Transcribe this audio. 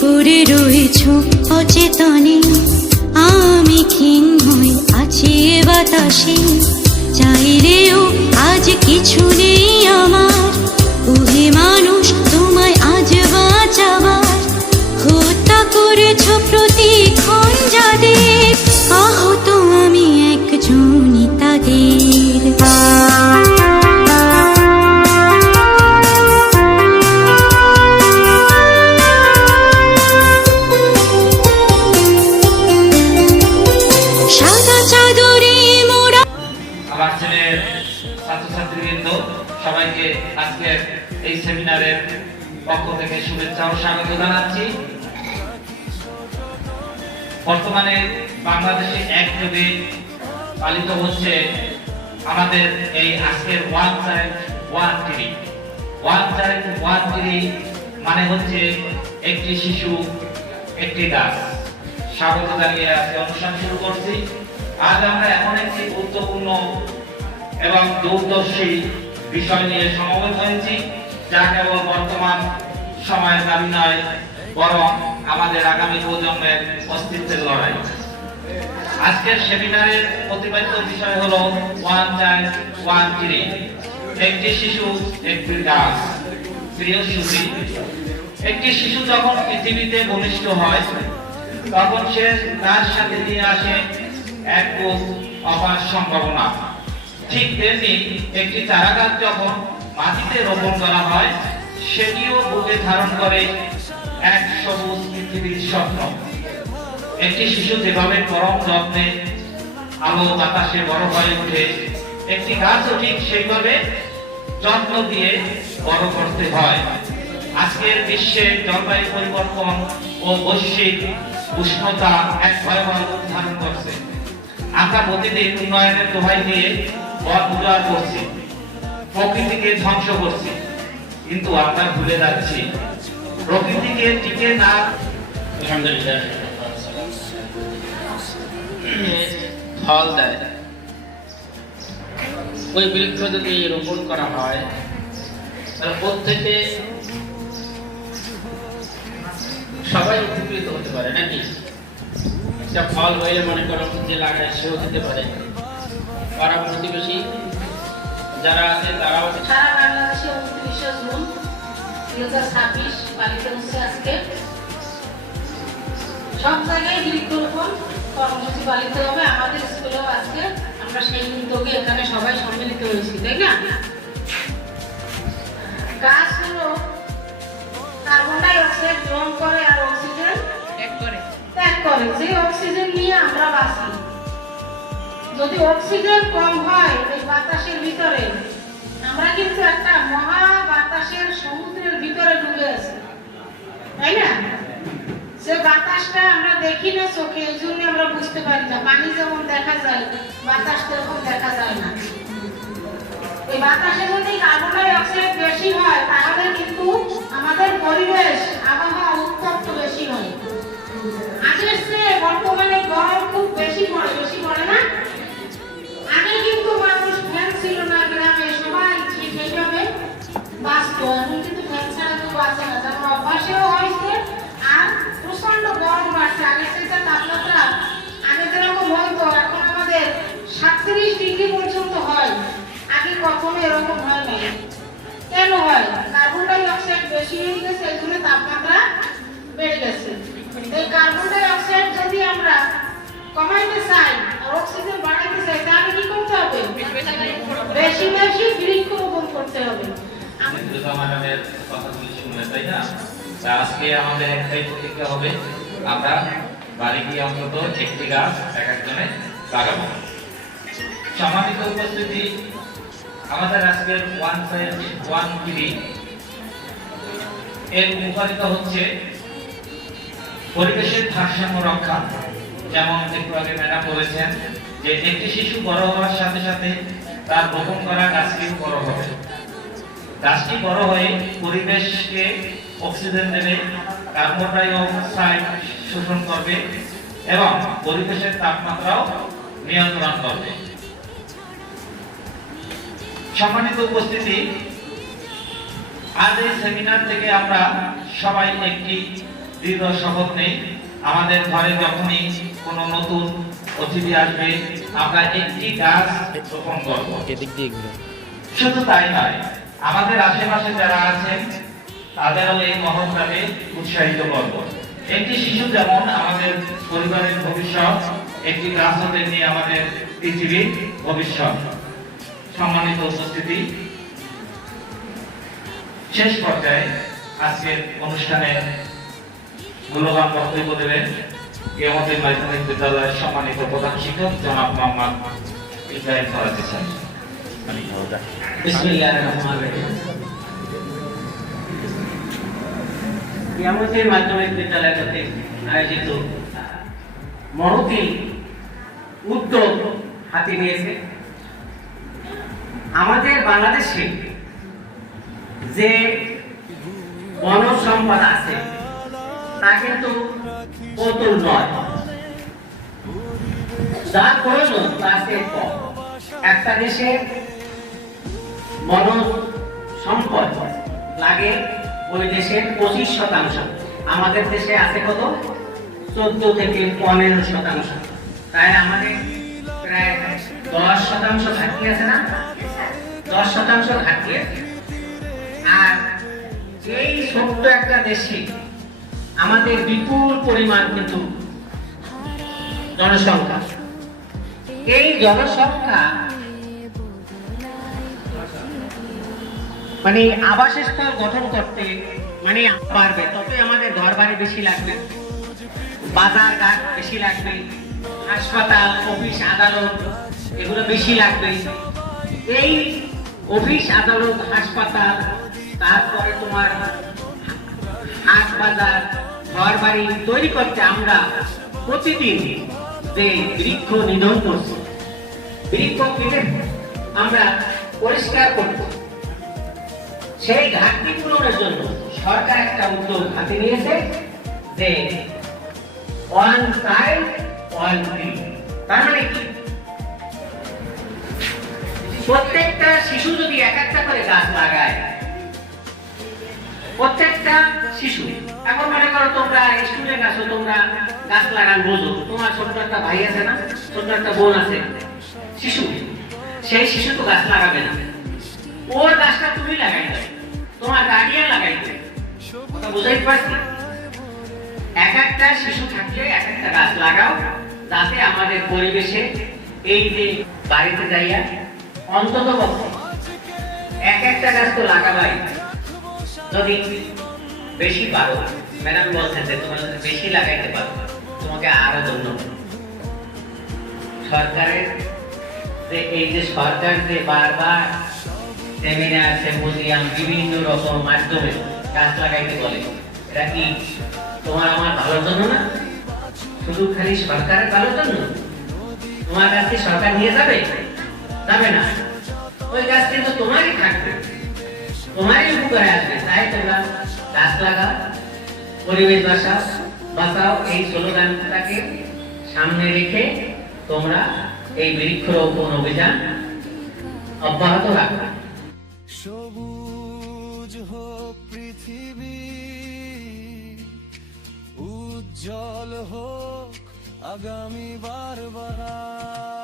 পড়ে রয়েছ অচেতনে, আমি ক্ষীণ হয়ে আছি এ বাতাসে। চাইলেও আজ কিছু নেই আমার, ওহে মানুষ তোমায় আজ বাঁচাবার। হত্যা করেছ প্রতিক্ষণ যাদের, আহত আমি একজনই তাদের। আমার ছেলের ছাত্রছাত্রীবৃন্দ সবাইকে আজকের এই সেমিনারের পক্ষ থেকে শুভেচ্ছা ও স্বাগত জানাচ্ছি। বর্তমানে বাংলাদেশে একযোগে পালিত হচ্ছে আমাদের এই আজকের one child one tree. One child one tree মানে হচ্ছে একটি শিশু একটি গাছ। স্বাগত জানিয়ে আজকে অনুষ্ঠান শুরু করছি। আজ আমরা এমন একটি গুরুত্বপূর্ণ এবং দূরদর্শী বিষয় নিয়ে সমবেত হয়েছি, যা কেবল বর্তমান সময়ের দাবি নয়, বরং আমাদের আগামী প্রজন্মের অস্তিত্বের লড়াই। আজকের সেমিনারের প্রতিপাদ্য বিষয় হলো ওয়ান চাইল্ড ওয়ান ট্রি, একটি শিশু একটি গাছ। প্রিয় সুধী, একটি শিশু যখন পৃথিবীতে ভূমিষ্ঠ হয় তখন সে তার সাথে নিয়ে আসে এক অপার সম্ভাবনা। ঠিক তেমনি একটি চারাগাছ যখন মাটিতে রোপণ করা হয়, সেটিও বুকে ধারণ করে এক সবুজ পৃথিবীর স্বপ্ন। একটি শিশু যেভাবে পরম যত্নে আলো বাতাসে বড় হয়ে ওঠে, একটি গাছও ঠিক সেইভাবে যত্ন দিয়ে বড় করতে হয়। আজকের বিশ্বে জলবায়ু পরিবর্তন ও বৈশ্বিক উষ্ণতা এক ভয়াবহ রূপ ধারণ করছে। আমরা প্রতিদিন উন্নয়নের দোহাই দিয়ে বন উজাড় করছি, প্রকৃতিকে ধ্বংস করছি, কিন্তু আমরা ভুলে যাচ্ছি প্রকৃতিকে টিকে না। আলহামদুলিল্লাহ, ফল দেয়। ওই বৃক্ষ যদি রোপণ করা হয় তাহলে প্রত্যেকে সবাই উপকৃত হতে পারে নাকি? একটা ফল হইলে মনে করো যে লাগায় সেও দিতে পারে, পাড়া প্রতিবেশী যারা আছে তারাও। সারা বাংলাদেশে 29শে জুন 2026 পালিত হচ্ছে। আজকে সব জায়গায় বৃক্ষরোপণ কর্মসূচি পালিত হবে। আমাদের স্কুলেও আজকে আমরা সেই উদ্যোগে এখানে সবাই সম্মিলিত হয়েছি, তাই না? গাছ হলো কার্বন ডাই অক্সাইড গ্রহণ করে আর অক্সিজেন ত্যাগ করে। যে অক্সিজেন নিয়ে আমরা বাঁচি, যদি অক্সিজেন কম হয় এই বাতাসের ভিতরে, আমরা কিন্তু একটা মহা বাতাসের সমুদ্রের ভিতরে ডুবে আছি, তাই না? যে বাতাসটা আমরা দেখি না চোখে, এই জন্য আমরা বুঝতে পারি না। পানি যেমন দেখা যায়, বাতাস তেমন দেখা যায় না। এই বাতাসে যদি কার্বন ডাই অক্সাইড বেশি হয় তাহলে কিন্তু আমাদের পরিবেশ আবহাওয়া উত্তপ্ত বেশি হয়। আগের চেয়ে বর্তমানে গরম খুব বেশি পড়ে না? আগে কিন্তু মানুষ ফ্যান ছিল না, গ্রামে সবাই সেইভাবে বাঁচত। এখন কিন্তু ফ্যান ছাড়া কেউ বাঁচে না, যেমন অভ্যাসেও হয়েছে। আর প্রচন্ড গরম বাড়ছে। আগের থেকে তাপমাত্রা আগে যেরকম হয়তো এখন আমাদের 37 ডিগ্রি পর্যন্ত হয়। আগে কখনো এরকম হয় না। কেন হয়? কার্বন ডাই অক্সাইড বেশি হয়ে গেছে, এই জন্য তাপমাত্রা বেড়ে গেছে। এই কার্বন ডাই অক্সাইড যদি আমরা কমাইতে চাই আর অক্সিজেন বাড়াইতে চাই, তাহলে কি করতে হবে? বেশি বেশি বৃক্ষরোপণ করতে হবে। আমাদের কথাগুলি শুনলে, তাই না? আজকে আমাদের একটাই প্রতিজ্ঞা হবে, আমরা বাড়ি গিয়ে অন্তত একটি গাছ এক একজনে লাগাবো। সম্মানিত উপস্থিতি, আমাদের আজকের ওয়ান চাইল্ড ওয়ান ট্রি এর উপকারিতা হচ্ছে পরিবেশের ভারসাম্য রক্ষা। যেমন একটু আগে ম্যাডাম বলেছেন যে একটি শিশু বড় হওয়ার সাথে সাথে তার রোপণ করা গাছটিও বড় হবে। গাছটি বড় হয়ে পরিবেশকে অক্সিজেন দেবে, কার্বন ডাই অক্সাইড শোষণ করবে এবং পরিবেশের তাপমাত্রাও নিয়ন্ত্রণ করবে। সম্মানিত উপস্থিতি, আজ এই সেমিনার থেকে আমরা সবাই একটি দৃঢ় শপথ নেই, আমাদের ঘরে যখনই কোনো নতুন অতিথি আসবে আমরা একটি গাছ রোপণ করব। শুধু তাই নয়, আমাদের আশেপাশে যারা আছেন তাদেরও এই মহৎ কাজে উৎসাহিত করব। একটি শিশু যেমন আমাদের পরিবারের ভবিষ্যৎ, একটি গাছ হতে নিয়ে আমাদের পৃথিবীর ভবিষ্যৎ। সম্মানিত উপস্থিতি, শেষ পর্যায়ে আজকের অনুষ্ঠানে মূল্যবান বক্তব্য দেবেন কেয়ামতের মাধ্যমিক বিদ্যালয়ের সম্মানিত প্রধান শিক্ষক জনাব মোহাম্মদ ইব্রাহিম ফরাজি স্যার। বিসমিল্লাহির রহমানির রহিম। কিয়ামতের মাধ্যমিক বিদ্যালয় কর্তৃক আয়োজিত মহতী উদ্যোগ হাতে নিয়েছে। আমাদের বাংলাদেশে যে বন সম্পদ আছে তা কিন্তু অতুল নয়, যার প্রয়োজন তার চেয়ে কম। একটা দেশে বন সম্পদ লাগে ওই দেশের 25%, আমাদের দেশে আছে কত? 14 থেকে 15%। তাই আমাদের প্রায় 10% ঘাটতি আছে না? 10% ঘাটতি আছে। আর এই ছোট্ট একটা দেশে আমাদের বিপুল পরিমাণ কিন্তু জনসংখ্যা। এই জনসংখ্যা মানে আবাসস্থল গঠন করতে মানে পারবে, ততই আমাদের ঘর বাড়ি বেশি লাগবে, বাজার ঘাট বেশি লাগবে, হাসপাতাল, অফিস, আদালত এগুলো বেশি লাগবে। এই অফিস, আদালত, হাসপাতাল, তারপরে তোমার হাট বাজার, ঘর বাড়ি তৈরি করতে আমরা প্রতিদিন যে বৃক্ষ নিধন করছি, বৃক্ষ কেটে আমরা পরিষ্কার করব, সেই ঘাটতি পূরণের জন্য সরকার একটা উদ্যোগ হাতে নিয়েছে যে ওয়ান চাইল্ড ওয়ান ট্রি। তার মানে কি? প্রত্যেকটা শিশু যদি এক একটা করে গাছ লাগায়, প্রত্যেকটা শিশু, এখন মনে করো তোমরা স্টুডেন্ট আছো, তোমরা গাছ লাগান বোঝো, তোমার ছোট্ট একটা ভাই আছে না, ছোট্ট একটা বোন আছে, শিশু, সেই শিশু তো গাছ লাগাবে না, ওর গাছটা তুমি লাগাইবে, তোমার গার্ডিয়ান লাগাইবে। কথা বুঝাইতে পারছি? এক একটা শিশু থাকলে এক একটা গাছ লাগাও, যাতে আমাদের পরিবেশে এই যে বাড়িতে যাইয়া অন্তত এক একটা গাছ তো লাগাবাই। যদি বেশি পারো, ম্যাডাম বলছেন যে তোমরা যদি বেশি লাগাইতে পারো তোমাকে আরো ধন্যবাদ। সরকারের যে এই যে সরকার যে বারবার সেমিনার, সিম্পোজিয়াম, বিভিন্ন রকম মাধ্যমে গাছ লাগাইতে বলে, এটা কি তোমার আমার ভালোর জন্য না? শুধু খালি সরকারের ভালোর জন্য? তোমার কাছে সরকার নিয়ে যাবে? যাবে না। ওই গাছ কিন্তু তোমারই থাকবে, তোমারই উপকারে আসবে। তাই তোমরা গাছ লাগাও, পরিবেশ বাঁচাও, এই স্লোগানটাকে সামনে রেখে তোমরা এই বৃক্ষরোপণ অভিযান অব্যাহত রাখো। সবুজ হোক পৃথিবী, উজ্জ্বল হোক আগামী বারবার।